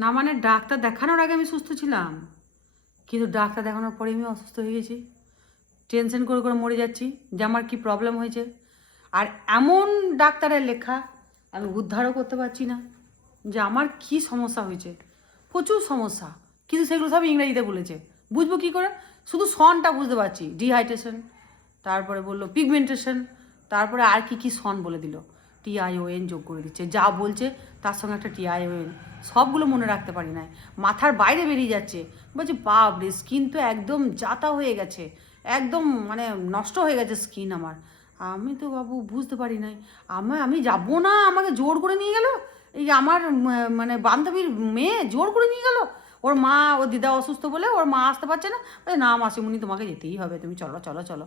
না মানে ডাক্তার দেখানোর আগে আমি সুস্থ ছিলাম, কিন্তু ডাক্তার দেখানোর পরে আমি অসুস্থ হয়ে গেছি। টেনশন করে করে মরে যাচ্ছি যে আমার কী প্রবলেম হয়েছে। আর এমন ডাক্তারের লেখা আমি উদ্ধারও করতে পারছি না যে আমার কি সমস্যা হয়েছে। প্রচুর সমস্যা, কিন্তু সেগুলো সব ইংরেজিতে বলেছে, বুঝবো কী করে? শুধু সনটা বুঝতে পারছি, ডিহাইড্রেশন, তারপরে বললো পিগমেন্টেশন, তারপরে আর কি কি সন বলে দিল, টিআইওএন যোগ করে দিচ্ছে, যা বলছে তার সঙ্গে একটা টিআইওএন, সবগুলো মনে রাখতে পারি না, মাথার বাইরে বেরিয়ে যাচ্ছে। বলছি বাপ রে, স্কিন তো একদম যাতা হয়ে গেছে, একদম মানে নষ্ট হয়ে গেছে স্কিন আমার। আমি তো বাবু বুঝতে পারি নাই, আমি যাবো না, আমাকে জোর করে নিয়ে গেল। এই যে আমার মানে বান্ধবীর মেয়ে জোর করে নিয়ে গেল, ওর মা, ওর দিদা অসুস্থ বলে ওর মা আসতে পারছে না, বলে না মাসিমণি তোমাকে যেতেই হবে, তুমি চলো চলো চলো।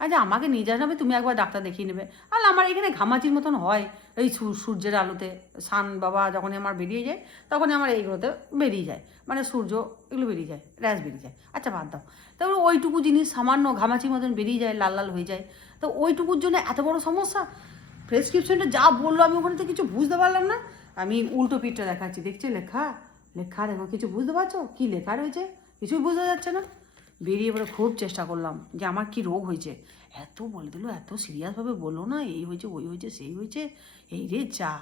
আচ্ছা আমাকে নিয়ে যাস না, তুমি একবার ডাক্তার দেখিয়ে নেবে। আর আমার এখানে ঘামাচির মতন হয় এই সূর্যের আলোতে, সান বাবা যখনই আমার বেরিয়ে যায় তখনই আমার এইগুলোতে বেরিয়ে যায়, মানে সূর্য এগুলো বেরিয়ে যায়, র্যাশ বেরিয়ে যায়। আচ্ছা বাদ দাও, তারপরে ওইটুকু জিনিস সামান্য ঘামাচির মতন বেরিয়ে যায়, লাল লাল হয়ে যায়, তো ওইটুকুর জন্য এত বড় সমস্যা। প্রেসক্রিপশনটা যা বললো আমি ওখানে তো কিছু বুঝতে পারলাম না। আমি উল্টো পিঠটা দেখাচ্ছি, দেখছি লেখা, লেখা দেখো, কিছু বুঝতে পারছো কী লেখা রয়েছে? কিছুই বোঝা যাচ্ছে না। বেরিয়ে পরে খুব চেষ্টা করলাম যে আমার কি রোগ হয়েছে। এত বলে দিল, এত সিরিয়াসভাবে বললো না, এই হয়েছে ওই হয়েছে সেই হয়েছে, এই রে যা,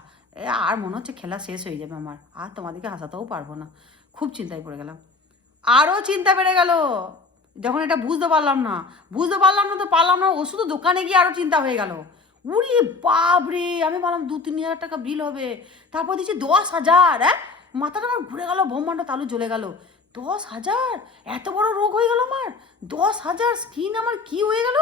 আর মনে হচ্ছে খেলা শেষ হয়ে যাবে আমার, আর তোমাদেরকে হাসাতেও পারবো না। খুব চিন্তায় পড়ে গেলাম, আরও চিন্তা বেড়ে গেল যখন এটা বুঝতে পারলাম না। তো পারলাম না, ওষুধ দোকানে গিয়ে আরও চিন্তা হয়ে গেল। উরি বাপ রে, আমি ভাবলাম 2-3 হাজার টাকা বিল হবে, তারপর দিচ্ছি 10,000। হ্যাঁ, মাথাটা আমার ঘুরে গেল, ব্রহ্মাণ্ড তালু জ্বলে গেল। 10,000, এত বড় রোগ হয়ে গেল আমার। 10,000, স্কিন আমার কি হয়ে গেল?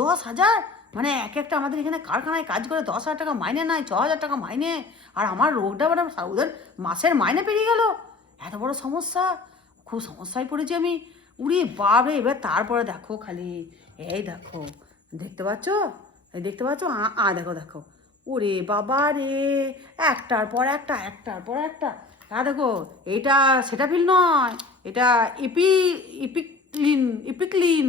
10,000, মানে এক একটা আমাদের এখানে কারখানায় কাজ করে 10,000 টাকা মাইনে নেয়, 6,000 টাকা মাইনে, আর আমার রোগটা মানে ওদের মাসের মাইনে পেরিয়ে গেল। এত বড় সমস্যা, খুব সমস্যায় পড়েছি আমি। উড়ি বাপরে, এবার তারপরে দেখো খালি, এই দেখো, দেখতে পাচ্ছ, এই দেখতে পাচ্ছ, দেখো দেখো, ওরে বাবা রে, একটার পর একটা, একটার পর একটা। দেখো, এটা সেটাফিল নয়, এটা ইপিক্লিন, ইপিক্লিন,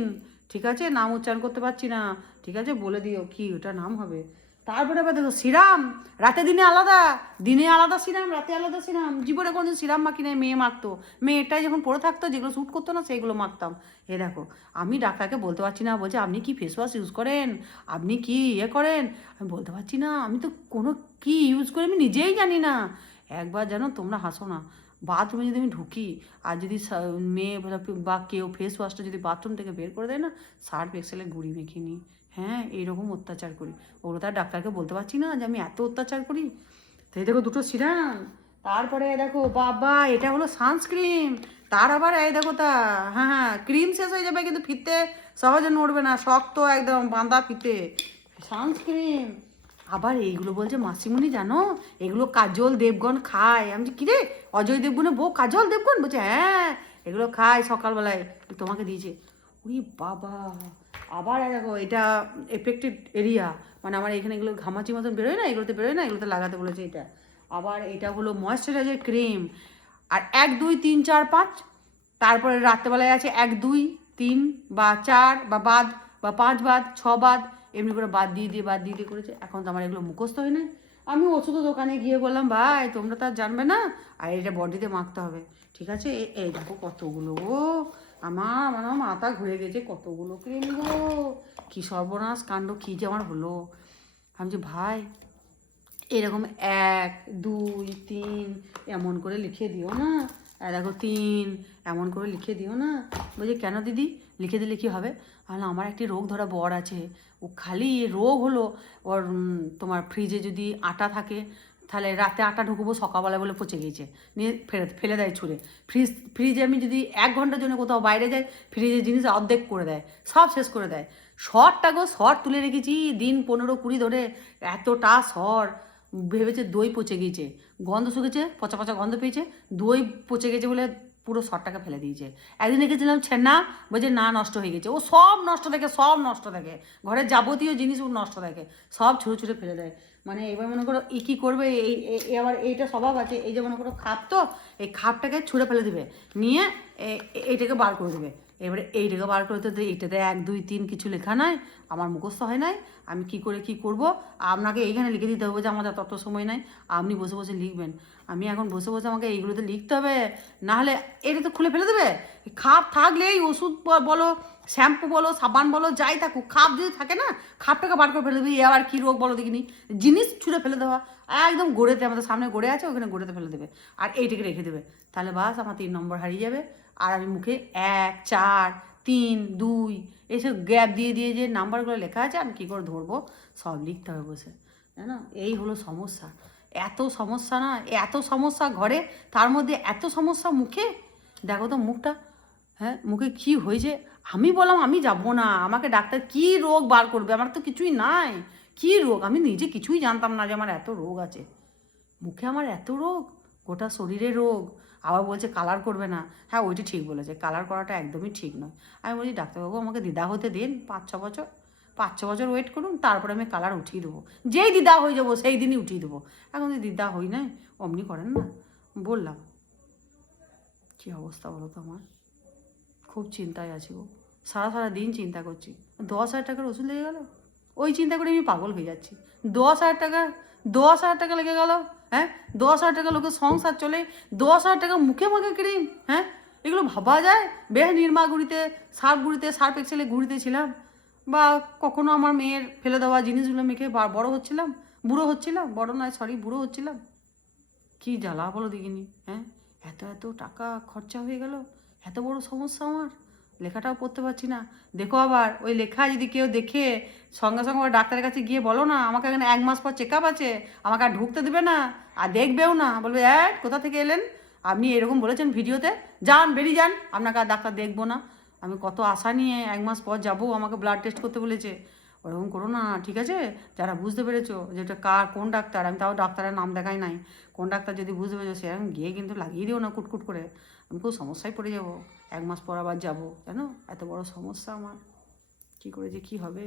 ঠিক আছে, নাম উচ্চারণ করতে পারছি না, ঠিক আছে বলে দিও কি ওটা নাম হবে। তারপরে আবার দেখো সিরাম, রাতে দিনে আলাদা, দিনে আলাদা সিরাম, রাতে আলাদা সিরাম। জীবনে কোনোদিন সিরাম মাখি নাই, মেয়ে মাখতো, মেয়েটাই যখন পড়ে থাকতো যেগুলো শ্যুট করতো না সেইগুলো মাখতাম। এ দেখো, আমি ডাক্তারকে বলতে পারছি না, বলছে আপনি কি ফেস ওয়াশ ইউজ করেন, আপনি কি করেন, আমি বলতে পারছি না, আমি তো কোনো কি ইউজ করি আমি নিজেই জানি না। একবার জানো, তোমরা হাসো না, বাথরুমে যদি আমি ঢুকি আর যদি মেয়ে বা কেউ ফেস ওয়াশটা যদি বাথরুম থেকে বের করে দেয় না, সার্ফ এক্সেলে গুঁড়ি মেখে নিই। হ্যাঁ, এইরকম অত্যাচার করি। ওগুলো তার ডাক্তারকে বলতে পারছি না যে আমি এত অত্যাচার করি। তো এই দেখো দুটো সিরাম, তারপরে দেখো বাবা এটা হলো সানস্ক্রিন, তার আবার এই দেখো তা, হ্যাঁ হ্যাঁ, ক্রিম শেষ হয়ে যাবে কিন্তু ফিতে সহজে নড়বে না, শক্ত একদম বাঁধা ফিতে, সানস্ক্রিন। আবার এইগুলো বলছে মাসিমণি জানো, এগুলো কাজল দেবগন খায়। আমি যে কিরে, অজয় দেবগনের বউ কাজল দেবগন? বলছে হ্যাঁ, এগুলো খায় সকালবেলায়, তোমাকে দিয়েছে। উই বাবা, আবার দেখো এটা এফেক্টেড এরিয়া, মানে আমার এখানে এগুলো ঘামাচি মতন বেরোয় না, এগুলোতে বেরোয় না, এগুলোতে লাগাতে বলেছে এটা। আবার এটা হলো ময়েশ্চারাইজার ক্রিম। আর 1, 2, 3, 4, 5, তারপরে রাত্রেবেলায় আছে 1, 2, 3 বা 4 বা বাদ বা 5 বাদ 6 বাদ, এমনি করে বাদ দিয়ে দিয়ে বাদ দিয়ে দিয়ে করেছে। এখন তো আমার এগুলো মুখস্থ হয় না। আমি ওষুধ দোকানে গিয়ে বললাম ভাই তোমরা তো আর জানবে না, আর এটা বডিতে মাখতে হবে, ঠিক আছে। এই দেখো কতগুলো গো, আমার মাথা ঘুরে গেছে, কতগুলো ক্রিম গো, কী সর্বনাশ কাণ্ড, কী যে আমার হলো। আমি যে ভাই এরকম 1, 2, 3 এমন করে লিখে দিও না, দেখো 3 এমন করে লিখে দিও না। বলছি কেন দিদি, লিখে দিলে কী হবে? আর আমার একটি রোগ ধরা বর আছে, ও খালি রোগ হলো ওর, তোমার ফ্রিজে যদি আটা থাকে তাহলে রাতে আটা ঢুকবো, সকালবেলা বলে পচে গিয়েছে, নিয়ে ফেলে দেয় ছুঁড়ে। ফ্রিজে আমি যদি 1 ঘন্টার জন্য কোথাও বাইরে যাই, ফ্রিজের জিনিস অর্ধেক করে দেয়, সব শেষ করে দেয়। শরটা গো, শর তুলে রেখেছি দিন 15-20 ধরে, এতটা শর, ভেবেছে দই পচে গিয়েছে, গন্ধ শুকেছে, পচা পচা গন্ধ পেয়েছে, দই পচে গেছে বলে পুরো শরটাকে ফেলে দিয়েছে। একদিন রেখেছিলাম ছেনা, বলছে না নষ্ট হয়ে গেছে, ও সব নষ্ট দেখে, সব নষ্ট দেখে, ঘরের যাবতীয় জিনিস ও নষ্ট দেখে, সব ছুঁড়ে ছুঁড়ে ফেলে দেয়। মানে এবার মনে করো কী করবে, আবার এইটা স্বভাব আছে, এই যে মনে করো খাপ, তো এই খাপটাকে ছুঁড়ে ফেলে দেবে, নিয়ে এইটাকে বার করে দেবে, এবারে এইটাকে বার করে তো এইটাতে 1 2 3 কিছু লেখা নাই, আমার মুখস্থ হয় নাই, আমি কি করে কি করব? আপনাকে এইখানে লিখে দিতে হবে যে আমাদের তত সময় নাই, আপনি বসে বসে লিখবেন। আমি এখন বসে বসে আমাকে এইগুলোতে লিখতে হবে, নাহলে এটা তো খুলে ফেলে দেবে। খাপ থাকলেই ওষুধ বলো, শ্যাম্পু বলো, সাবান বলো, যাই থাকুক, খাপ যদি থাকে না, খাপটাকে বার করে ফেলে দেবে। এ আবার কী রোগ বলো দেখিনি, জিনিস ছুঁড়ে ফেলে দেওয়া, একদম গোড়েতে, আমাদের সামনে গড়ে আছে, ওখানে গোড়েতে ফেলে দেবে, আর এইটাকে রেখে দেবে। তাহলে বাস আমার 3 নম্বর হারিয়ে যাবে। আর আমি মুখে 1 4 3 2 এইসব গ্যাপ দিয়ে দিয়ে যে নাম্বারগুলো লেখা আছে আমি কী করে ধরবো, সব লিখতে হবে বসে, জানো? এই হলো সমস্যা। এত সমস্যা না, এত সমস্যা ঘরে, তার মধ্যে এত সমস্যা মুখে। দেখো তো মুখটা, হ্যাঁ মুখে কী হয়েছে। আমি বললাম আমি যাব না, আমাকে ডাক্তার কী রোগ বার করবে, আমার তো কিছুই নাই। কী রোগ আমি নিজে কিছুই জানতাম না যে আমার এত রোগ আছে, মুখে আমার এত রোগ, গোটা শরীরে রোগ। আবার বলছে কালার করবে না। হ্যাঁ ওইটি ঠিক বলেছে, কালার করাটা একদমই ঠিক নয়। আমি বলছি ডাক্তারবাবু আমাকে দিদা হতে দিন 5 6 বছর, 5 6 বছর ওয়েট করুন, তারপরে আমি কালার উঠিয়ে দেবো, যেই দিদা হয়ে যাবো সেই দিনই উঠিয়ে দেবো। এখন যদি দিদা হই নাই, অমনি করেন না। বললাম কী অবস্থা বলো তো আমার, খুব চিন্তায় আছি গো, সারা সারা দিন চিন্তা করছি। 10,000 টাকার ওষুধ লেগে গেল, ওই চিন্তা করে আমি পাগল হয়ে যাচ্ছি। 10,000 টাকা, 10,000 টাকা লেগে গেল। হ্যাঁ 10,000 টাকা লোকের সংসার চলে, 10,000 টাকা মুখে মুখে ক্রিম। হ্যাঁ এগুলো ভাবা যায়? বেশ নির্মা গুঁড়িতে, সার্ফ গুঁড়িতে, সার্ফ এক্সেলে গুঁড়িতে ছিলাম, বা কখনো আমার মেয়ের ফেলে দেওয়া জিনিসগুলো মেখে বড় হচ্ছিলাম, বুড়ো হচ্ছিলাম, বড় নয় সরি বুড়ো হচ্ছিলাম। কী জ্বালা বলো দেখিনি। হ্যাঁ এত এত টাকা খরচা হয়ে গেল, এত বড় সমস্যা আমার, লেখাটাও পড়তে পারছি না। দেখো আবার ওই লেখা যদি কেউ দেখে, সঙ্গে সঙ্গে ওই ডাক্তারের কাছে গিয়ে বলো না আমাকে এখানে 1 মাস পর চেক আপ আছে, আমাকে আর ঢুকতে দেবে না, আর দেখবেও না, বলবে কোথা থেকে এলেন আপনি, এরকম বলেছেন ভিডিওতে, যান বেরিয়ে যান, আপনাকে আর ডাক্তার দেখবো না। আমি কত আশা নিয়ে 1 মাস পর যাবো, আমাকে ব্লাড টেস্ট করতে বলেছে। ওরকম করো না, ঠিক আছে? যারা বুঝতে পেরেছো যে এটা কোন ডাক্তার, আমি তাও ডাক্তারের নাম দেখাই নাই, কোন ডাক্তার যদি বুঝতে পেরেছো সেরকম গিয়ে কিন্তু লাগিয়ে দিও না কুটকুট করে, আমি খুব সমস্যায় পড়ে যাবো। 1 মাস পর আবার যাবো, জানো? এত বড় সমস্যা আমার, কী করে যে কী হবে।